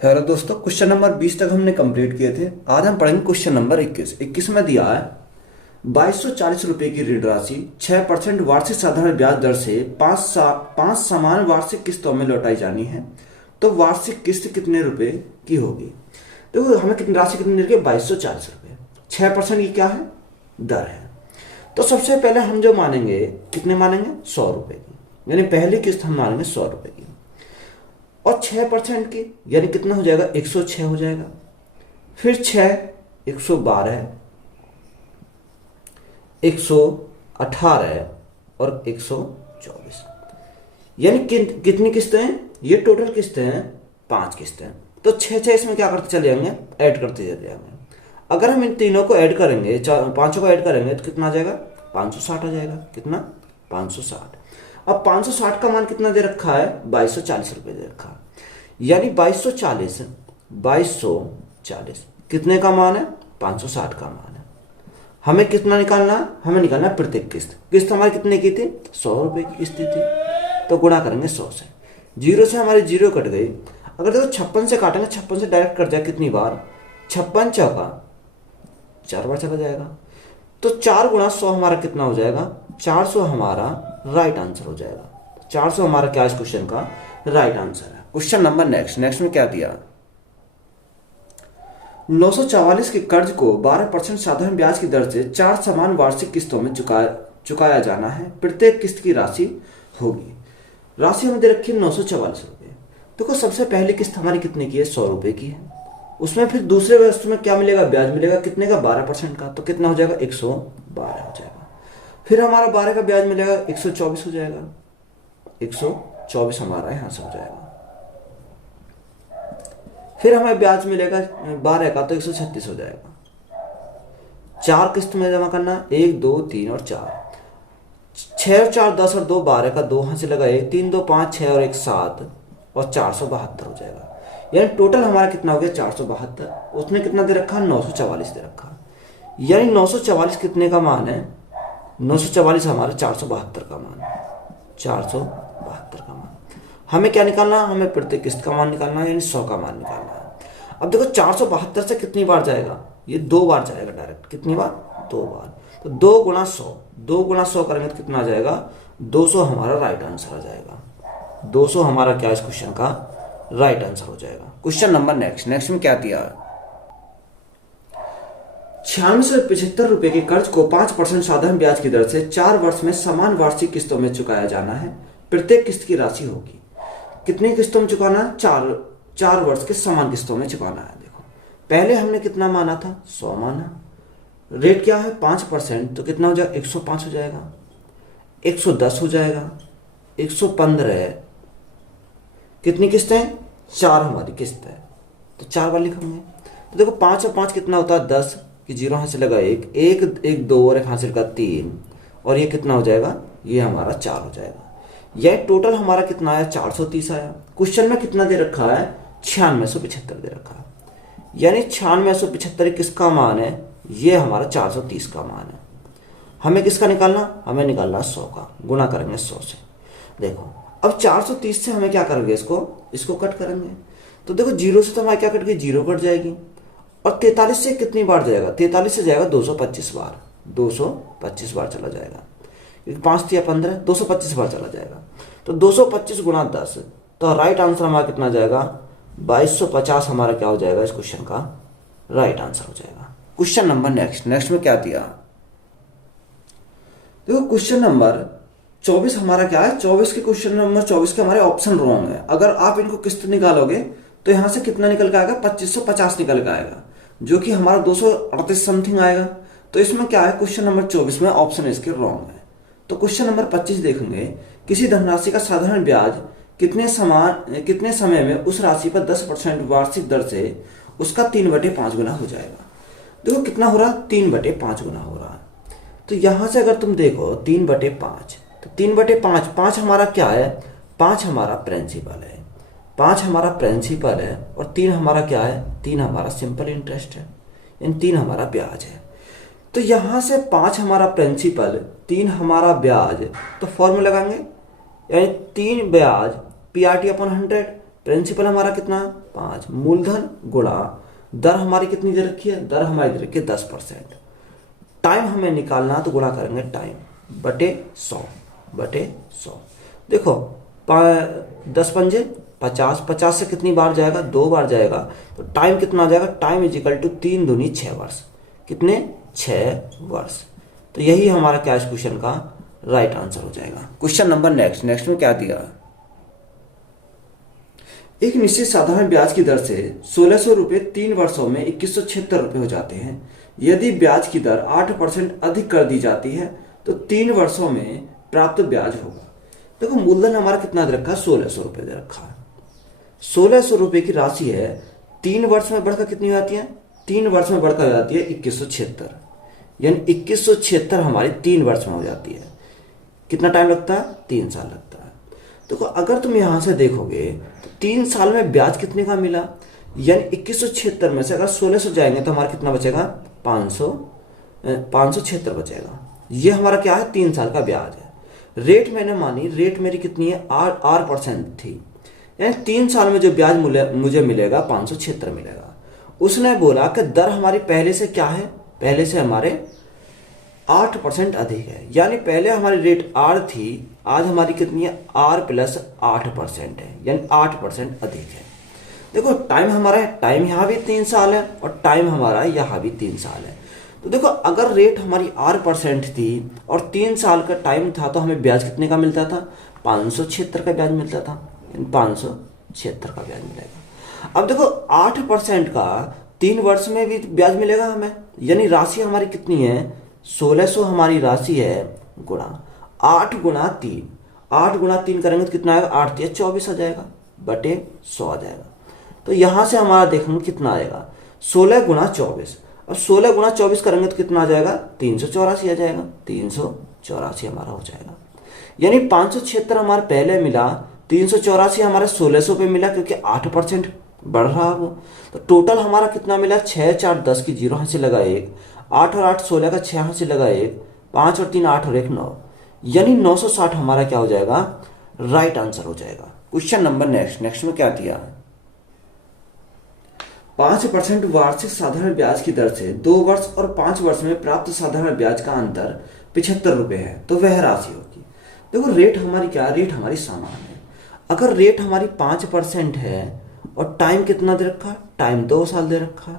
Hello दोस्तों, question number 20 तक हमने कंप्लीट किए थे। आज हम पढ़ेंगे क्वेश्चन नंबर 21। 21 में दिया है 2240 रुपये की ऋण राशि 6% वार्षिक साधारण ब्याज दर से पांच समान वार्षिक किस्तों में लौटाई जानी है। तो वार्षिक किस्त कितने रुपए की होगी? देखो, हमें कितनी राशि कितनी मिल रही है? 2240 रुपये। 6% की क्या है? दर है। तो सबसे पहले हम जो मानेंगे, कितने मानेंगे? 100 रुपये की, यानी पहली किस्त हम मानेंगे 100 रुपये की। और 6% की यानी कितना हो जाएगा? 106 हो जाएगा। फिर 6 112, 118 और 124, यानी कितनी किस्तें हैं? ये टोटल किस्तें हैं 5 किस्तें। तो 6 इसमें क्या करते चले जाएंगे? ऐड करते चले जाएंगे। अगर हम इन तीनों को ऐड करेंगे, पांचों को ऐड करेंगे, तो कितना आ जाएगा? 560 आ जाएगा। कितना? 560। अब 560 का मान कितना दे रखा है? 2240 रुपये दे रखा है। यानी 2240 कितने का मान है? 560 का मान है। हमें कितना निकालना है? हमें निकालना है प्रत्येक किस्त। किस्त हमारी कितने की थी? 100 रुपये की किस्त थी। तो गुणा करेंगे 100 से। जीरो से हमारी जीरो कट गई। अगर देखो 56 से काटेंगे, 56 से डायरेक्ट कट जाए कितनी बार? 56 चौका 4 बार चला जाएगा। तो 4 गुणा 100 हमारा कितना हो जाएगा? 400 हमारा राइट आंसर हो जाएगा। 400 हमारा क्या इस क्वेश्चन का राइट आंसर है। क्वेश्चन नंबर नेक्स्ट में क्या दिया? 944 के कर्ज को 12% साधारण ब्याज की दर से 4 समान वार्षिक किस्तों में चुकाया जाना है। प्रत्येक किस्त की राशि होगी। राशि हमें दे रखी है 944 रुपये। देखो, सबसे पहली किस्त हमारी कितने की है? 100 रुपये की है। उसमें फिर दूसरे वर्ष में क्या मिलेगा? ब्याज मिलेगा। कितने का? 12% का। तो कितना हो जाएगा? 112 हो जाएगा। फिर हमारा 12 का ब्याज मिलेगा, 124 हो जाएगा। 124 हमारा यहाँ से हो जाएगा। फिर हमें ब्याज मिलेगा 12 का, तो 136 हो जाएगा। 4 किस्त में जमा करना, 1 2 3 और 4। 6 और 4 10 और 2 12 का, 2 यहाँ से लगा 1, 3 2 5 6 और 1 7 और 472 हो जाएगा। यानी टोटल हमारा कितना हो गया? 472। उसने कितना दे रखा? 944 दे रखा। यानी 944 कितने का मान है? 944 हमारा 472 का मान है। 472 का मान। हमें क्या निकालना? हमें प्रत्येक किस्त का मान निकालना है, यानी 100 का मान निकालना है। अब देखो, 472 से कितनी बार जाएगा? ये 2 बार जाएगा डायरेक्ट। कितनी बार? 2 बार। तो 2 गुणा 100, 2 गुणा 100 करेंगे तो कितना आ जाएगा? 200 हमारा राइट आंसर आ जाएगा। 200 हमारा क्या इस क्वेश्चन का राइट आंसर हो जाएगा। क्वेश्चन नंबर नेक्स्ट में क्या दिया? 9675 रुपये के कर्ज को 5% साधारण ब्याज की दर से 4 वर्ष में समान वार्षिक किस्तों में चुकाया जाना है। प्रत्येक किस्त की राशि होगी। कितनी किस्तों में चुकाना है? 4 वर्ष के समान किस्तों में चुकाना है। देखो, पहले हमने कितना माना था? 100 माना। रेट क्या है? 5%। तो कितना हो जाएगा? 105 हो जाएगा। 110 हो जाएगा। 115। कितनी किस्तें? 4 हमारी किस्त है, तो 4 बार लिखेंगे। तो देखो, 5 और 5 कितना होता है? 10 की, 0 यहाँ से लगा 1 1 2 और 1 यहाँ से लगा 3, और ये कितना हो जाएगा? ये हमारा 4 हो जाएगा। यह टोटल हमारा कितना आया? 430 आया। क्वेश्चन में कितना दे रखा है? 9675 दे रखा है। यानी 9675 किसका मान है? ये हमारा 430 का मान है। हमें किसका निकालना? हमें निकालना 100 का। गुणा करेंगे 100 से। देखो, अब 430 से हमें क्या करेंगे? इसको कट करेंगे। तो देखो, 0 से तो हमारी क्या कट गई? 0 कट जाएगी। और 43 से कितनी बार जाएगा? 43 से जाएगा 225 बार। 225 बार चला जाएगा। 5 या 15, 225 बार चला जाएगा। तो 225 गुणा 10, तो राइट आंसर हमारा कितना जाएगा? 2250 हमारा क्या हो जाएगा? इस क्वेश्चन का राइट आंसर हो जाएगा। क्वेश्चन नंबर नेक्स्ट में क्या दिया? देखो, क्वेश्चन नंबर 24 हमारा क्या है? 24 के क्वेश्चन नंबर 24 के हमारे ऑप्शन रॉन्ग है। अगर आप इनको किस्त निकालोगे तो यहां से कितना निकल के आएगा? 2550 निकल के आएगा, जो कि हमारा 238 समथिंग आएगा। तो इसमें क्या है? क्वेश्चन नंबर 24 में ऑप्शन इसके रॉन्ग है। तो क्वेश्चन नंबर 25 देखेंगे, किसी धनराशि का साधारण ब्याज कितने समय में उस राशि पर 10% वार्षिक दर से उसका 3/5 गुना हो जाएगा। देखो, कितना हो रहा? 3/5 गुना हो रहा है। तो यहां से अगर तुम देखो 3/5, तो 3/5, 5 हमारा क्या है? 5 हमारा प्रिंसिपल है। 5 हमारा प्रिंसिपल है और 3 हमारा क्या है? 3 हमारा सिंपल इंटरेस्ट है। इन 3 हमारा ब्याज है। तो यहां से 5 हमारा प्रिंसिपल, 3 हमारा ब्याज, तो फॉर्मूला लगाएंगे, यानी 3 ब्याज PRT/100 प्रिंसिपल हमारा कितना 5, मूलधन गुणा दर हमारी कितनी दे रखी है, दर हमारी दे रखी है 10%। टाइम हमें निकालना तो गुणा करेंगे टाइम बटे 100। देखो 10 पंजे 50, 50 से कितनी बार जाएगा, 2 बार जाएगा, तो टाइम कितना आ जाएगा, टाइम इज इक्वल टू 3 दूनी 6 वर्ष। कितने 6 वर्ष। तो यही हमारा क्या इस क्वेश्चन का राइट आंसर हो जाएगा। क्वेश्चन नंबर नेक्स्ट में क्या दिया, एक निश्चित साधारण ब्याज की दर से 1600 रुपये 3 वर्षों में 2176 रुपये हो जाते हैं। यदि ब्याज की दर 8% अधिक कर दी जाती है तो 3 वर्षों में प्राप्त ब्याज होगा। देखो मूलधन हमारा कितना दे रखा है, 1600 रुपये दे रखा है। 1600 रुपये की राशि है, 3 वर्ष में बढ़कर कितनी हो जाती है, 3 वर्ष में बढ़कर हो जाती है 2176, यानी 2176 हमारी 3 वर्ष में हो जाती है। कितना टाइम लगता है, 3 साल लगता है। देखो अगर तुम यहां से देखोगे तो 3 साल में ब्याज कितने का मिला, यानी 2176 में से अगर 1600 जाएंगे तो हमारा कितना बचेगा, 576 बचेगा। ये हमारा क्या है, 3 साल का ब्याज है। रेट मैंने मानी, रेट मेरी कितनी है, R% थी, यानी 3 साल में जो ब्याज मुझे मिलेगा 576 मिलेगा। उसने बोला कि दर हमारी पहले से क्या है, पहले से हमारे 8% अधिक है, यानी पहले हमारी रेट R थी, आज हमारी कितनी है, R+8% है, यानी 8% अधिक है। देखो टाइम हमारा है, टाइम यहाँ भी 3 साल है और टाइम हमारा यहाँ भी 3 साल है। तो देखो अगर रेट हमारी R% थी और 3 साल का टाइम था तो हमें ब्याज कितने का मिलता था, 576 का ब्याज मिलता था, 576 का ब्याज मिलेगा। अब देखो 8% का 3 वर्ष में भी ब्याज मिलेगा हमें, यानी राशि हमारी कितनी है, 1600 हमारी राशि है, गुणा 8 गुणा 3, 8 गुणा 3 करेंगे तो कितना आएगा, 8 3 24 आ जाएगा, बटे 100 आ जाएगा। तो यहां से हमारा देखेंगे कितना आएगा, 16 गुणा 24। अब 16 गुणा 24 करेंगे तो कितना आ जाएगा, 384 आ जाएगा, 384 हमारा हो जाएगा। यानी 576 हमारे पहले मिला, 384 हमारे 1600 पे मिला, क्योंकि 8% बढ़ रहा वो। तो टोटल हमारा कितना मिला, 6 4 10 की 0 हाथ से लगा 1, 8 और 8 16 का 6 हाथ से लगा 1, 5 और 3 8 और 1 9, यानी 960 हमारा क्या हो जाएगा, राइट आंसर हो जाएगा। क्वेश्चन नंबर नेक्स्ट में क्या दिया, 5% वार्षिक साधारण ब्याज की दर से 2 वर्ष और 5 वर्ष में प्राप्त साधारण ब्याज का अंतर 75 रुपये है, तो वह राशि होगी। देखो रेट हमारी क्या, रेट हमारी समान है। अगर रेट हमारी 5% है और टाइम कितना दे रखा है, टाइम 2 साल दे रखा है,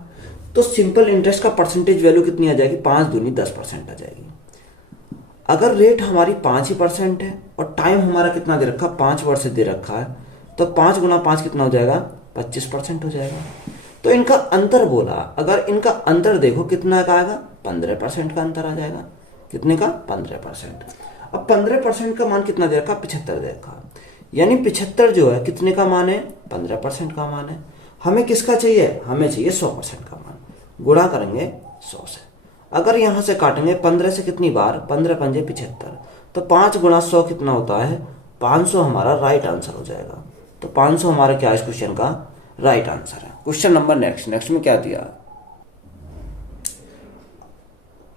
तो सिंपल इंटरेस्ट का परसेंटेज वैल्यू कितनी आ जाएगी, 5 दूनी 10% आ जाएगी। अगर रेट हमारी 5% है और टाइम हमारा कितना दे रखा, 5 वर्ष दे रखा है, तो 5 गुना 5 कितना हो जाएगा, 25% हो जाएगा। तो इनका अंतर बोला, अगर इनका अंतर देखो कितना का आएगा, 15% का अंतर आ जाएगा। कितने का, 15%। अब 15% का मान कितना दे रखा, 75 दे रखा, यानी 75 जो है कितने का मान है, 15% का मान है। हमें किसका चाहिए, हमें चाहिए 100% का मान, गुणा करेंगे 100 से। अगर यहां से काटेंगे 15 से कितनी बार, 15 पंजे 75, तो 5 गुणा 100 कितना होता है, 500 हमारा राइट आंसर हो जाएगा। तो 500 हमारा क्या इस क्वेश्चन का राइट आंसर है। क्वेश्चन नंबर नेक्स्ट में क्या दिया,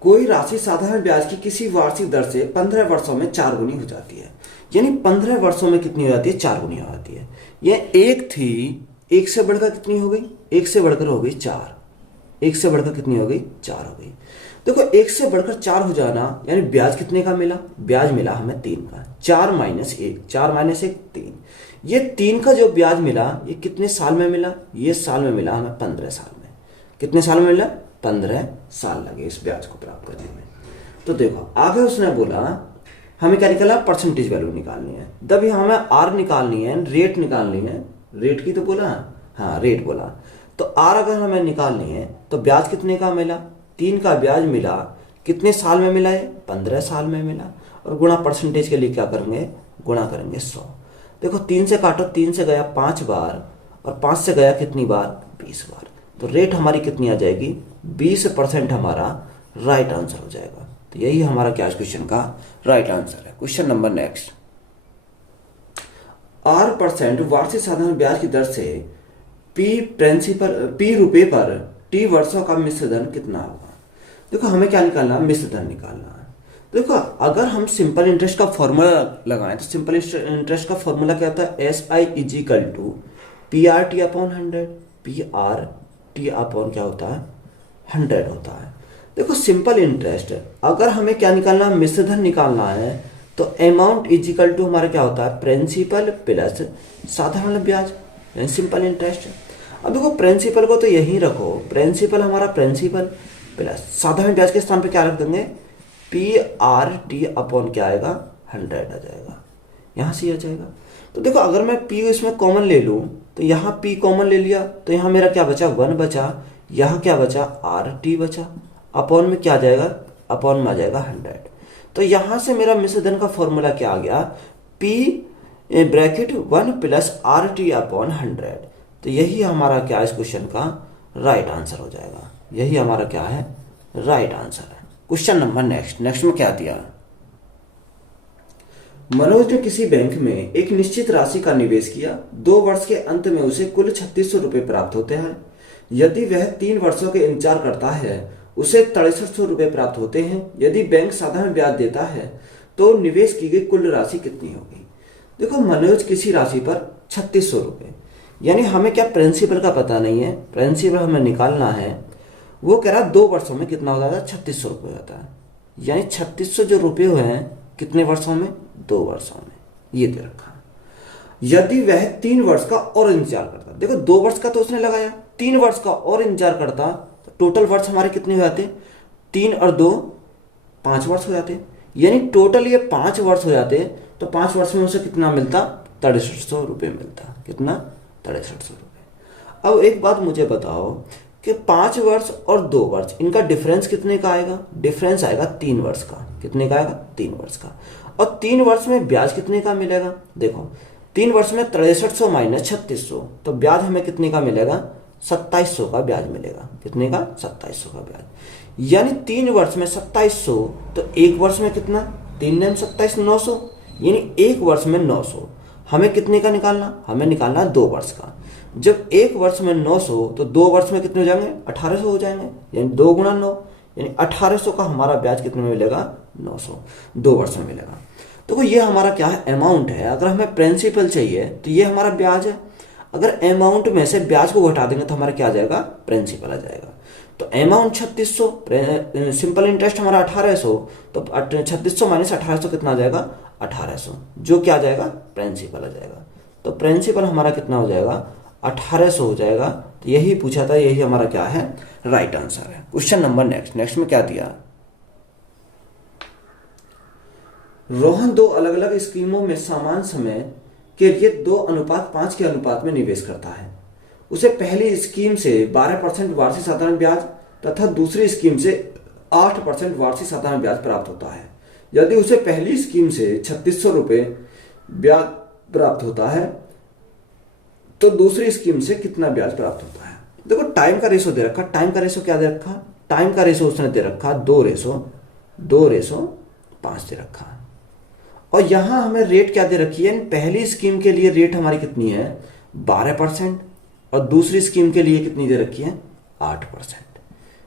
कोई राशि साधारण ब्याज की किसी वार्षिक दर से 15 वर्षों में 4 गुनी हो जाती है, यानी 15 वर्षों में कितनी हो जाती है, 4 गुनी हो जाती है। ये एक थी, एक से बढ़कर कितनी हो गई, एक से बढ़कर हो गई 4, एक से बढ़कर कितनी हो गई, 4 हो गई। देखो एक से बढ़कर 4 हो जाना, यानी ब्याज कितने का मिला, ब्याज मिला हमें 3 का, 4 माइनस 1, 4 माइनस 1 3। ये 3 का जो ब्याज मिला ये कितने साल में मिला, ये साल में मिला हमें 15 साल में। कितने साल में मिला, 15 साल लगे इस ब्याज को प्राप्त करने में। तो देखो आगे उसने बोला हमें क्या निकालना, परसेंटेज वैल्यू निकालनी है। तब हमें आर निकालनी है, रेट निकालनी है, रेट की तो बोला, हाँ रेट बोला। तो आर अगर हमें निकालनी है तो ब्याज कितने का मिला, 3 का ब्याज मिला, कितने साल में मिला है, 15 साल में मिला। और गुणा परसेंटेज के लिए क्या करेंगे, गुणा करेंगे 100। देखो 3 से काटो, 3 से गया 5 बार और 5 से गया कितनी बार, 20 बार। तो रेट हमारी कितनी आ जाएगी, 20% हमारा राइट आंसर हो जाएगा। तो यही हमारा क्या क्वेश्चन का राइट आंसर है। क्वेश्चन नंबर नेक्स्ट, R% वार्षिक साधारण ब्याज की दर से P रुपए पर T वर्षों का मिश्र धन कितना होगा। देखो हमें क्या निकालना है, मिश्र धन निकालना है। देखो अगर हम सिंपल इंटरेस्ट का फॉर्मूला लगाएं तो सिंपल इंटरेस्ट का फॉर्मूला क्या होता है, SI is equal to P R T upon 100, P R T upon क्या होता है 100 होता है। देखो सिंपल इंटरेस्ट है, अगर हमें क्या निकालना है मिश्रधन निकालना है तो अमाउंट इज इक्वल टू हमारा क्या होता है प्रिंसिपल प्लस साधारण ब्याज, सिंपल इंटरेस्ट है। अब देखो प्रिंसिपल को तो यहीं रखो, प्रिंसिपल हमारा प्रिंसिपल प्लस साधारण ब्याज के स्थान पे क्या रख देंगे पी आर टी अपॉन क्या आएगा 100 आ जाएगा, यहाँ से आ जाएगा। तो देखो अगर मैं पी इसमें कॉमन ले लूँ तो यहाँ पी कॉमन ले लिया तो यहाँ मेरा क्या बचा 1 बचा, यहाँ क्या बचा आर टी बचा, अपॉन में क्या आ जाएगा अपॉन में आ जाएगा 100। तो यहाँ से मेरा मिश्रधन का फॉर्मूला क्या आ गया P bracket 1 plus are T upon 100। तो यही हमारा क्या इस क्वेश्चन का राइट आंसर हो जाएगा, यही हमारा क्या है राइट आंसर है। क्वेश्चन नंबर नेक्स्ट में क्या दिया, मनोज ने किसी बैंक में एक निश्चित राशि का निवेश किया, 2 वर्ष के अंत में उसे कुल 3600 रुपये प्राप्त होते हैं। यदि वह 3 वर्षों के इंतजार करता है उसे 6300 रुपये प्राप्त होते हैं। यदि बैंक साधारण ब्याज देता है तो निवेश की गई कुल राशि कितनी होगी। देखो मनोज किसी राशि पर 3600 रुपये, यानी हमें क्या प्रिंसिपल का पता नहीं है, प्रिंसिपल हमें निकालना है। वो कह रहा 2 वर्षों में कितना होता है 3600 रुपये होता है, यानी 3600 जो रुपये हुए हैं कितने वर्षों में 2 वर्षों में, ये दे रखा। यदि वह 3 वर्ष का और इंतजार करता, देखो 2 वर्ष का तो उसने लगाया, 3 वर्ष का और इंतजार करता तो टोटल वर्ष हमारे कितने हो जाते 3 और 2 5 वर्ष हो जाते, यानी टोटल ये 5 वर्ष हो जाते। तो 5 वर्ष में उसे कितना मिलता 6300 रुपये मिलता, कितना 6300 रुपये। अब एक बात मुझे बताओ कि 5 वर्ष और 2 वर्ष इनका डिफरेंस कितने का आएगा, डिफरेंस आएगा 3 वर्ष का, कितने का आएगा 3 वर्ष का। और 3 वर्ष में ब्याज कितने का मिलेगा, देखो 3 वर्ष में 6300 माइनस 3600 तो ब्याज हमें कितने का मिलेगा 2700 का ब्याज मिलेगा, कितने का 2700 का ब्याज। यानी 3 वर्ष में 2700 तो 1 वर्ष में कितना 3 नेम 27 900, यानी 1 वर्ष में 900। हमें कितने का निकालना, हमें निकालना 2 वर्ष का। जब 1 वर्ष में 900 तो 2 वर्ष में कितने हो जाएंगे 1800 हो जाएंगे, यानी 2 गुणा 9 यानी 1800 का हमारा ब्याज कितने में मिलेगा 900, 2 वर्ष में मिलेगा। तो ये हमारा क्या है अमाउंट है। अगर हमें प्रिंसिपल चाहिए तो ये हमारा ब्याज है, अगर अमाउंट में से ब्याज को घटा देंगे तो हमारा क्या आ जाएगा प्रिंसिपल आ जाएगा। तो अमाउंट 3600, सिंपल इंटरेस्ट हमारा 1800, तो 3600 माइनस 1800 कितना आ जाएगा 1800, जो क्या आ जाएगा प्रिंसिपल आ जाएगा। तो प्रिंसिपल हमारा कितना हो जाएगा 1800 हो जाएगा। तो यही पूछा था, यही हमारा क्या है राइट आंसर है। क्वेश्चन नंबर नेक्स्ट में क्या दिया, रोहन 2 अलग अलग स्कीमों में समान समय के लिए 2:5 के अनुपात में निवेश करता है। उसे पहली स्कीम से 12% वार्षिक साधारण ब्याज तथा दूसरी स्कीम से 8% वार्षिक साधारण ब्याज प्राप्त होता है। यदि उसे पहली स्कीम से 3600 रुपये ब्याज प्राप्त होता है तो दूसरी स्कीम से कितना ब्याज प्राप्त होता है। देखो टाइम का रेशो दे रखा, टाइम का रेशो क्या दे रखा, टाइम का रेशो उसने दे रखा 2:5 दे रखा। और यहां हमें रेट क्या दे रखी है, पहली स्कीम के लिए रेट हमारी कितनी है 12% और दूसरी स्कीम के लिए कितनी दे रखी है 8%,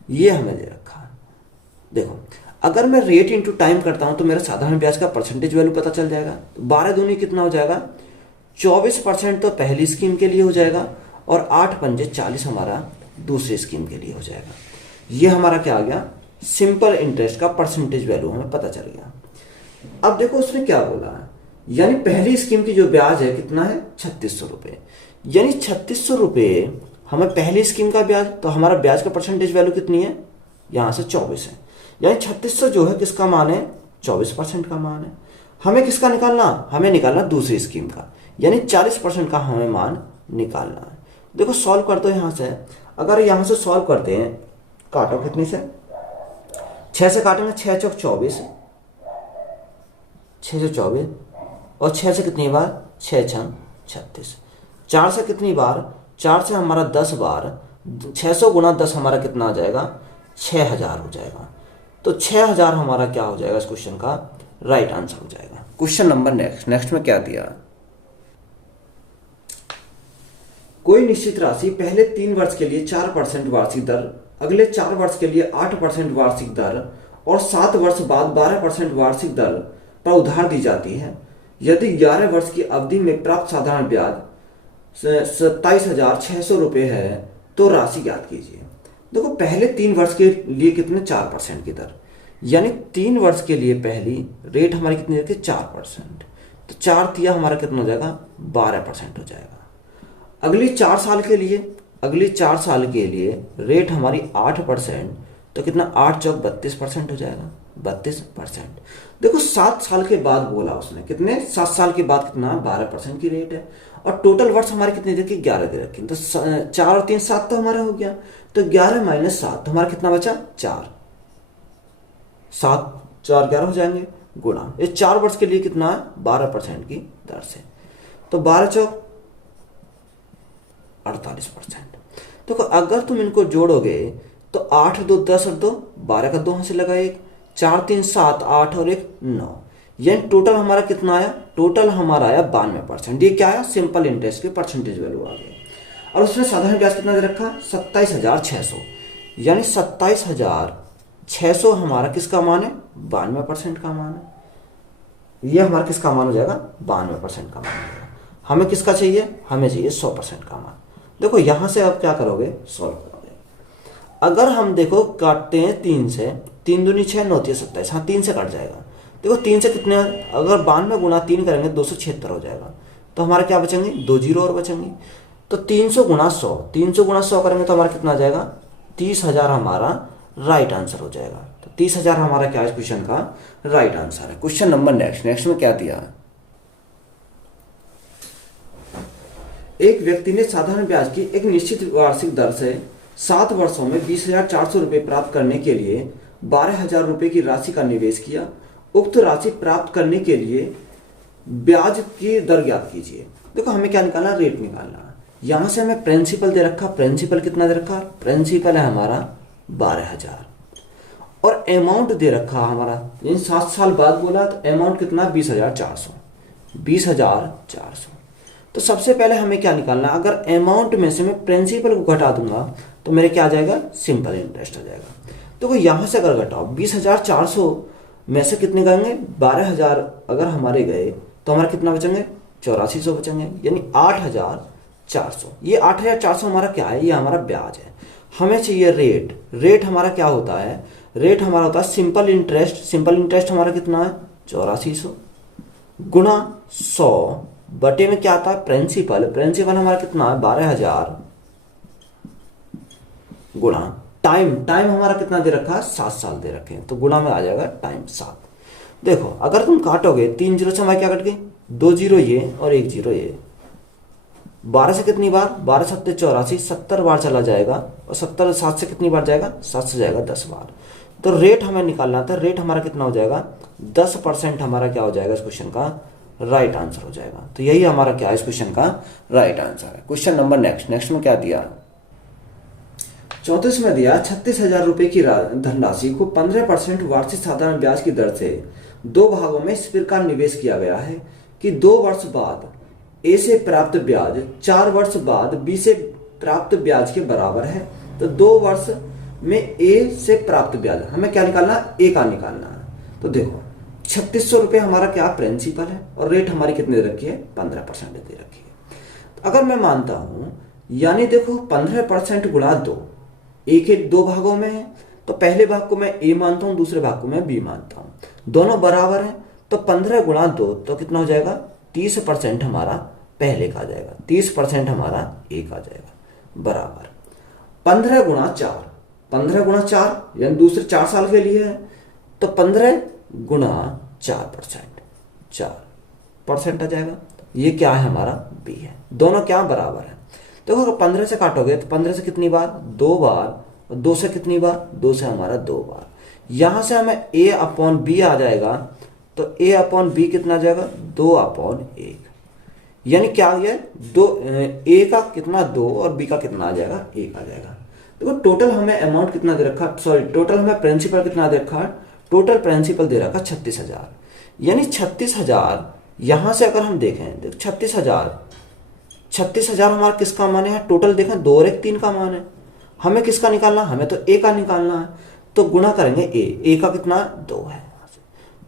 ये हमें दे रखा। देखो अगर मैं रेट इंटू टाइम करता हूं तो मेरा साधारण ब्याज का परसेंटेज वैल्यू पता चल जाएगा। तो 12 दूनी कितना हो जाएगा 24% तो पहली स्कीम के लिए हो जाएगा और 8 पंजे 40 हमारा दूसरी स्कीम के लिए हो जाएगा। ये हमारा क्या आ गया सिंपल इंटरेस्ट का परसेंटेज वैल्यू हमें पता चल गया। अब देखो उसने क्या बोला, यानी पहली स्कीम की जो ब्याज है कितना है 3600 रुपये, यानी 3600 रुपये हमें पहली स्कीम का ब्याज, तो हमारा ब्याज का परसेंटेज वैल्यू कितनी है यहां से 24 है, यानी 3600 जो है किसका मान है 24% का मान है। हमें किसका निकालना, हमें निकालना दूसरी स्कीम का, यानी 40% का हमें मान निकालना है। देखो सॉल्व कर दो यहां से, अगर यहां से सॉल्व करते हैं काटो कितनी से 6 से काटेंगे 6 चौक 24, 6 से 24 और 6 से कितनी बार 6 छंग 36, 4 से कितनी बार 4 से हमारा 10 बार 600 गुना 10 हमारा कितना आ जाएगा 6000 हो जाएगा। तो 6000 हमारा क्या हो जाएगा इस क्वेश्चन का राइट आंसर हो जाएगा। क्वेश्चन नंबर नेक्स्ट में क्या दिया, कोई निश्चित राशि पहले 3 वर्ष के लिए 4% वार्षिक दर, अगले 4 वर्ष के लिए 8% वार्षिक दर और 7 वर्ष बाद 12% वार्षिक दर पर उधार दी जाती है। यदि 11 वर्ष की अवधि में प्राप्त साधारण ब्याज ₹27,600 है तो राशि ज्ञात कीजिए। देखो पहले 3 वर्ष के लिए कितने 4% की दर, यानी 3 वर्ष के लिए पहली रेट हमारी कितनी रहती है 4%, तो 4 तिया हमारा कितना हो जाएगा 12% हो जाएगा। अगली 4 साल के लिए रेट हमारी 8%, तो कितना 8 चौक 32% हो जाएगा 32%। देखो 7 साल के बाद बोला उसने, कितने 7 साल के बाद कितना 12% की रेट है, और टोटल वर्ष हमारे कितने दे रखी 11 दे रखी, तो 4 और 3 7 तो हमारा हो गया, तो 11 माइनस 7 तो हमारा कितना बचा 4, 7 4 11 हो जाएंगे, गुणा ये 4 वर्ष के लिए कितना 12% की दर से, तो 12 चौक 48%। तो अगर तुम इनको जोड़ोगे तो 8 2 10 और 2 12 का 2 यहाँ से लगा 1, 4 3 7 8 और 1 9, यानी टोटल हमारा कितना आया, टोटल हमारा आया 92%। ये क्या आया सिंपल इंटरेस्ट की परसेंटेज वैल्यू आ गई। और उसने साधारण ब्याज कितना दे रखा 27,600, यानी 27,600 हमारा किसका मान है 92% का मान है। ये हमारा किसका मान हो जाएगा 92% का मान हो जाएगा। हमें किसका चाहिए, हमें चाहिए 100% का मान। देखो यहां से आप क्या करोगे सॉल्व करोगे। अगर हम देखो काटते हैं 3 से, 3 दूनी 6 9 3 27, हाँ 3 से कट जाएगा। देखो 3 से कितने, अगर 92 गुणा 3 करेंगे 276 हो जाएगा, तो हमारे क्या बचेंगे 2 जीरो और बचेंगे। तो 300 गुणा 100, 300 गुणा 100 करेंगे तो हमारा कितना आ जाएगा 30,000 हमारा राइट आंसर हो जाएगा। तो 30,000 हमारा क्या है क्वेश्चन का राइट आंसर है। क्वेश्चन नंबर नेक्स्ट में क्या दिया है, एक व्यक्ति ने साधारण ब्याज की एक निश्चित वार्षिक दर से 7 वर्षों में 20,400 रुपये प्राप्त करने के लिए 12,000 रुपये की राशि का निवेश किया। उक्त राशि प्राप्त करने के लिए ब्याज की दर ज्ञात कीजिए। देखो हमें क्या निकालना, रेट निकालना। यहां से हमें प्रिंसिपल दे रखा, प्रिंसिपल कितना दे रखा, प्रिंसिपल है हमारा 12,000 और अमाउंट दे रखा हमारा, इन 7 साल बाद बोला तो अमाउंट कितना 20,400, 20,400। तो सबसे पहले हमें क्या निकालना, अगर अमाउंट में से मैं प्रिंसिपल को घटा दूंगा तो मेरे क्या आ जाएगा सिंपल इंटरेस्ट आ जाएगा। देखो यहां से अगर घटाओ 20,400 में से कितने गएंगे 12,000 अगर हमारे गए तो हमारा कितना बचेंगे 8400 बचेंगे, यानी 8,400। ये 8,400 हमारा क्या है, ये हमारा ब्याज है। हमें चाहिए रेट, रेट हमारा क्या होता है, रेट हमारा होता है सिंपल इंटरेस्ट। सिंपल इंटरेस्ट हमारा कितना है 8400 गुणा 100 बटे में क्या आता है प्रिंसिपल, प्रिंसिपल हमारा कितना है 12,000 गुणा टाइम, टाइम हमारा कितना दे रखा है 7 साल दे रखे हैं, तो गुणा में आ जाएगा टाइम 7। देखो अगर तुम काटोगे 3 जीरो से हमारे क्या कट गई 2 जीरो ये और 1 जीरो ये, 12 से कितनी बार 12 7 84, 70 बार चला जाएगा, और 70 7 से कितनी बार जाएगा 7 से जाएगा 10 बार। तो रेट हमें निकालना था, रेट हमारा कितना हो जाएगा 10% हमारा क्या हो जाएगा इस क्वेश्चन का राइट आंसर हो जाएगा। तो यही हमारा क्या है इस क्वेश्चन का राइट आंसर है। क्वेश्चन नंबर नेक्स्ट में क्या दिया 34 में दिया 36,000 रुपए की धनराशि को 15% वार्षिक साधारण ब्याज की दर से 2 भागों में इस प्रकार निवेश किया गया है कि 2 वर्ष बाद ए से प्राप्त ब्याज 4 वर्ष बाद बी से प्राप्त ब्याज के बराबर है। तो 2 वर्ष में ए से प्राप्त ब्याज हमें क्या निकालना, ए का निकालना है। तो देखो 3600 रुपये हमारा क्या प्रिंसिपल है और रेट हमारी कितनी दे रखी है 15% दे रखी है। तो अगर मैं मानता हूं, यानी देखो 15% गुणा 2, ए के 2 भागों में है, तो पहले भाग को मैं ए मानता हूं, दूसरे भाग को मैं बी मानता हूं, दोनों बराबर है। तो 15 गुणा 2 तो कितना हो जाएगा 30% हमारा पहले का आ जाएगा, 30% हमारा ए का आ जाएगा बराबर 15 गुणा 4, 15 गुणा 4 यानी दूसरे 4 साल के लिए है, तो 15 गुणा 4%, 4% आ जाएगा। ये क्या है हमारा बी है, दोनों क्या बराबर है। देखो अगर 15 से काटोगे तो 15 से कितनी बार 2 बार, और 2 से कितनी बार 2 से हमारा 2 बार। यहां से हमें a अपॉन बी आ जाएगा, तो a अपॉन बी कितना आ जाएगा 2 अपॉन 1, यानी क्या आ गया 2, a का कितना 2 और b का कितना आ जाएगा 1 आ जाएगा। देखो टोटल हमें अमाउंट कितना दे रखा, सॉरी टोटल हमें प्रिंसिपल कितना दे रखा, टोटल प्रिंसिपल दे रखा 36,000, यानी 36,000। यहां से अगर हम देखें देखो 36,000 हमारा किसका मान है, टोटल देखें 2 और 1 3 का मान है। हमें किसका निकालना, हमें तो ए का निकालना है, तो गुणा करेंगे ए का कितना 2 है।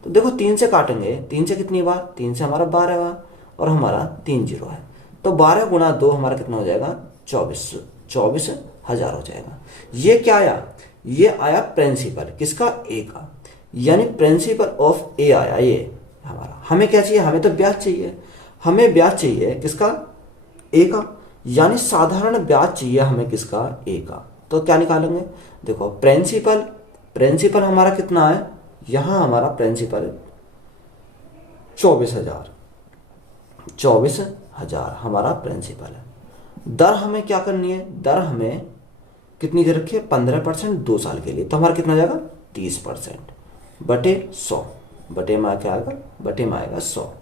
तो देखो 3 से काटेंगे, 3 से कितनी बार 3 से हमारा 12 बार और हमारा 3 जीरो है, तो 12 गुणा 2 हमारा कितना हो जाएगा 24,000 हो जाएगा। ये क्या आया, ये आया प्रिंसिपल किसका, ए का, यानी प्रिंसिपल ऑफ ए आया ये हमारा। हमें क्या चाहिए, हमें तो ब्याज चाहिए, हमें ब्याज चाहिए किसका, ए का, यानी साधारण ब्याज चाहिए हमें किसका, ए का। तो क्या निकालेंगे, देखो प्रिंसिपल हमारा कितना है, यहां हमारा प्रिंसिपल 24,000 हमारा प्रिंसिपल है। दर हमें क्या करनी है, दर हमें कितनी दे रखी है 15% 2 साल के लिए, तो हमारा कितना जाएगा 30% बटे 100, बटे में क्या आएगा, बटे में आएगा 100।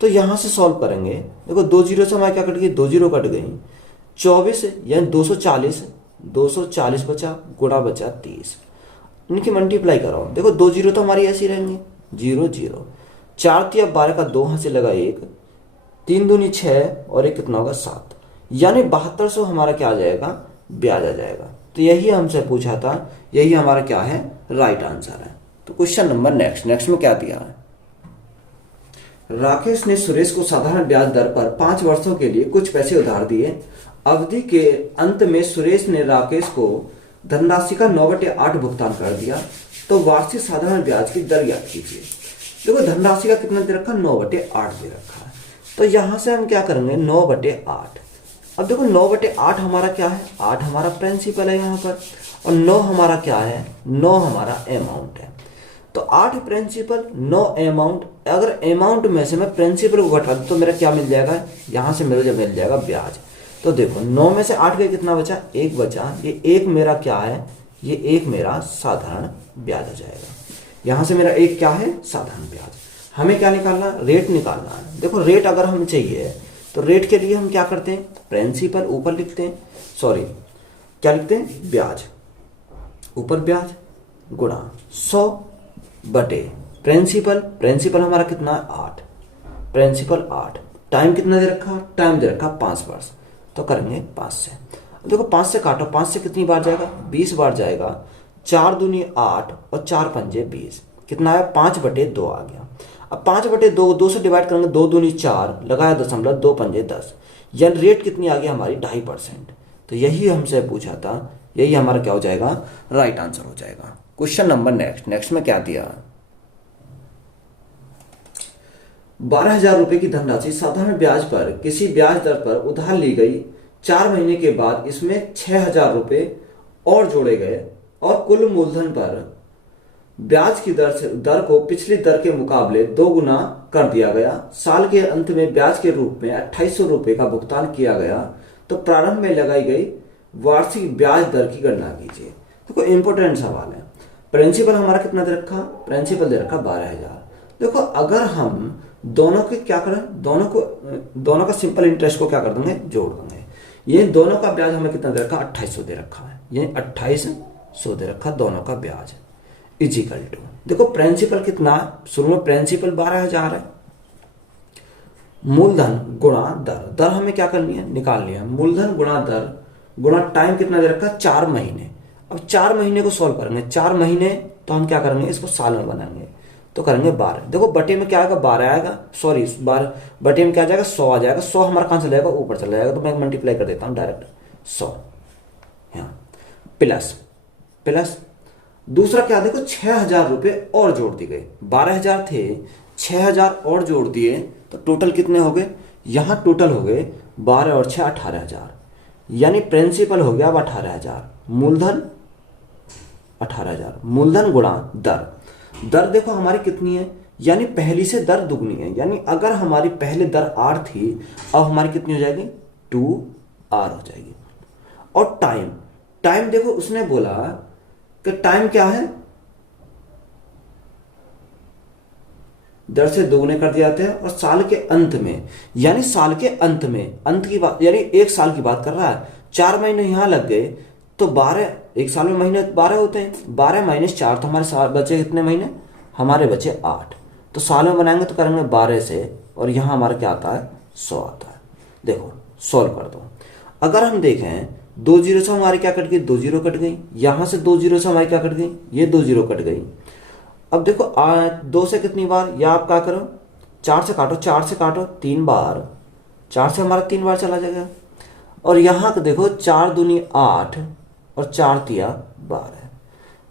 तो यहां से सॉल्व करेंगे, देखो 2 जीरो से हमारे क्या कट गई, 2 जीरो कट गई, 24 यानी 240 बचा, गुणा बचा 30, इनकी मल्टीप्लाई कराओ, देखो 2 जीरो तो हमारी ऐसी रहेंगी, 0 0, 4 तिया 12 का 2 हाथ से लगा 1, 3 दूनी 6 और 1 कितना होगा 7, यानी 7200 हमारा क्या आ जाएगा, ब्याज आ जाएगा। तो यही हमसे पूछा था, यही हमारा क्या है, राइट आंसर है। तो क्वेश्चन नंबर नेक्स्ट में क्या दिया है, राकेश ने सुरेश को साधारण ब्याज दर पर 5 वर्षों के लिए कुछ पैसे उधार दिए। अवधि के अंत में सुरेश ने राकेश को धनराशि का 9/8 भुगतान कर दिया, तो वार्षिक साधारण ब्याज की दर ज्ञात कीजिए। देखो धनराशि का कितना दे रखा, 9/8 दे रखा है, तो यहां से हम क्या करेंगे 9/8। अब देखो 9/8 हमारा क्या है, 8 हमारा प्रिंसिपल है यहाँ पर, और 9 हमारा क्या है, 9 हमारा अमाउंट है। तो 8 प्रिंसिपल 9 अमाउंट, अगर अमाउंट में से मैं प्रिंसिपल को घटा दूं तो मेरा क्या मिल जाएगा, यहां से मिल जाएगा ब्याज। तो देखो 9 में से 8 गए, कितना बचा, 1 बचा, ये 1 मेरा क्या है, ये 1 मेरा साधारण ब्याज हो जाएगा। यहां से मेरा 1 क्या है, साधारण ब्याज। हमें क्या निकालना, रेट निकालना है। देखो रेट अगर हमें चाहिए तो रेट के लिए हम क्या करते हैं, प्रिंसिपल ऊपर लिखते हैं, सॉरी क्या लिखते हैं, ब्याज ऊपर ब्याज गुणा 100 बटे प्रिंसिपल हमारा कितना है 8, प्रिंसिपल 8, टाइम कितना दे रखा, टाइम दे रखा 5 वर्ष, तो करेंगे 5 से। देखो 5 से काटो, 5 से कितनी बार जाएगा, 20 बार जाएगा, 4 दूनी 8 और 4 पंजे 20, कितना आया 5/2 आ गया। अब 5/2 2 से डिवाइड करेंगे, 2 दूनी 4, लगाया दशमलव, 2 पंजे 10, यानी रेट कितनी आ गई हमारी 2.5%। तो यही हमसे पूछा था, यही हमारा क्या हो जाएगा, राइट आंसर हो जाएगा। क्वेश्चन नंबर नेक्स्ट में क्या दिया, 12,000 रुपए की धनराशि साधारण ब्याज पर किसी ब्याज दर पर उधार ली गई। 4 महीने के बाद इसमें 6,000 रुपए और जोड़े गए और कुल मूलधन पर ब्याज की दर को पिछली दर के मुकाबले 2 गुना कर दिया गया। साल के अंत में ब्याज के रूप में 2,800 रुपए का भुगतान किया गया, तो प्रारंभ में लगाई गई वार्षिक ब्याज दर की गणना कीजिए। देखो इंपॉर्टेंट सवाल है। प्रिंसिपल हमारा कितना दे रखा, प्रिंसिपल दे रखा 12,000। देखो अगर हम दोनों के क्या करें, दोनों का सिंपल इंटरेस्ट को क्या कर देंगे, जोड़ देंगे। ये दोनों का ब्याज हमें कितना दे रखा, 2,800 दे रखा है, ये 2,800 दे रखा दोनों का ब्याज इजिकल टू, देखो प्रिंसिपल कितना, शुरू में प्रिंसिपल 12,000 है, मूलधन गुणा दर हमें क्या करनी है, निकालनी है। मूलधन गुणा दर गुणा टाइम कितना दे रखा, 4 महीने। अब 4 महीने को सॉल्व करेंगे, 4 महीने तो हम क्या करेंगे, इसको साल में बनाएंगे, तो करेंगे 12। देखो बटे में क्या आएगा, 12 आएगा, सॉरी 12 बटे में क्या आ जाएगा, 100 आ जाएगा। 100 हमारा कहां चला जाएगा, ऊपर चला जाएगा, तो मैं मल्टीप्लाई कर देता हूं डायरेक्ट 100 प्लस दूसरा क्या, देखो 6,000 रुपए और जोड़ दिए गए, 12,000 थे, 6,000 और जोड़ दिए, तो टोटल कितने हो गए, यहां टोटल हो गए 12 और 6 18,000, यानी प्रिंसिपल हो गया अब 18,000, मूलधन 18,000, मूलधन गुणा दर देखो हमारी कितनी है, यानी पहली से दर दुगनी है, यानी अगर हमारी पहले दर R थी, अब हमारी कितनी हो जाएगी 2R हो जाएगी। और टाइम देखो उसने बोला कि टाइम क्या है, दर से दोगुने कर दिए जाते हैं, और साल के अंत में, यानी साल के अंत में, अंत की बात यानी 1 साल की बात कर रहा है। 4 महीने यहां लग गए तो 12, 1 साल में महीने 12 होते हैं, 12 - 4 तो हमारे साल बचे कितने महीने, हमारे बचे 8, तो साल में बनाएंगे तो करेंगे 12 से, और यहां हमारा क्या आता है 100 आता है। देखो सॉल्व कर दो, अगर हम देखें 2 जीरो से हमारी क्या कट गई, 2 जीरो कट गई, यहां से 2 जीरो से हमारी क्या कट गई, ये 2 जीरो कट गई। अब देखो 2 से कितनी बार, या आप क्या करो 4 से काटो, 4 से काटो 3 बार, 4 से हमारा 3 बार चला जाएगा। और यहाँ का देखो 4 दूनी 8 और 4 तिया 12,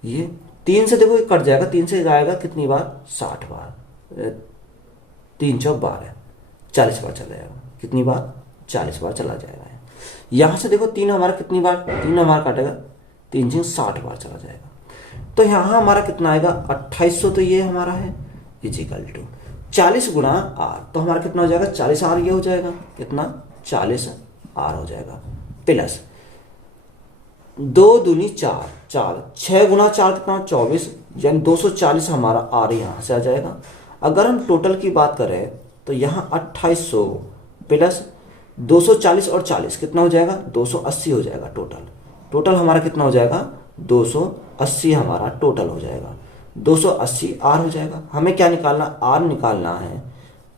ये 3 से देखो ये कट जाएगा, 3 से आएगा कितनी बार 60 बार, 3 चौक 12, 40 बार चला जाएगा। कितनी बार 40 बार चला जाएगा। यहाँ से देखो 3 हमारा कितनी बार, 3 हमारा काटेगा, 3 से 60 बार चला जाएगा। तो यहाँ हमारा कितना आएगा 2800, तो ये हमारा है इजिकल टू 40 गुणा आर, तो हमारा कितना हो जाएगा 40 आर, ये हो जाएगा कितना 40 आर हो जाएगा, प्लस 2 दूनी 4, 6 गुणा 4 कितना 24, यानी 240 हमारा आर यहाँ से आ जाएगा। अगर हम टोटल की बात करें तो यहाँ 2800 प्लस 240 और 40 कितना हो जाएगा 280 हो जाएगा। टोटल हमारा कितना हो जाएगा 280 हमारा टोटल हो जाएगा, 280 आर हो जाएगा। हमें क्या निकालना, आर निकालना है।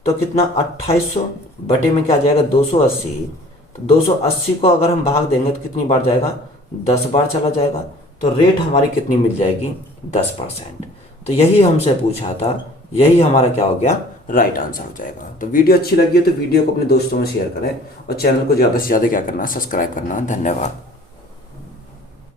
तो कितना 2800 बटे में क्या आ जाएगा 280, तो 280 को अगर हम भाग देंगे तो कितनी बार जाएगा 10 बार चला जाएगा। तो रेट हमारी कितनी मिल जाएगी 10%। तो यही हमसे पूछा था, यही हमारा क्या हो गया राइट आंसर हो जाएगा। तो वीडियो अच्छी लगी है तो वीडियो को अपने दोस्तों में शेयर करें और चैनल को ज़्यादा से ज़्यादा क्या करना, सब्सक्राइब करना। धन्यवाद।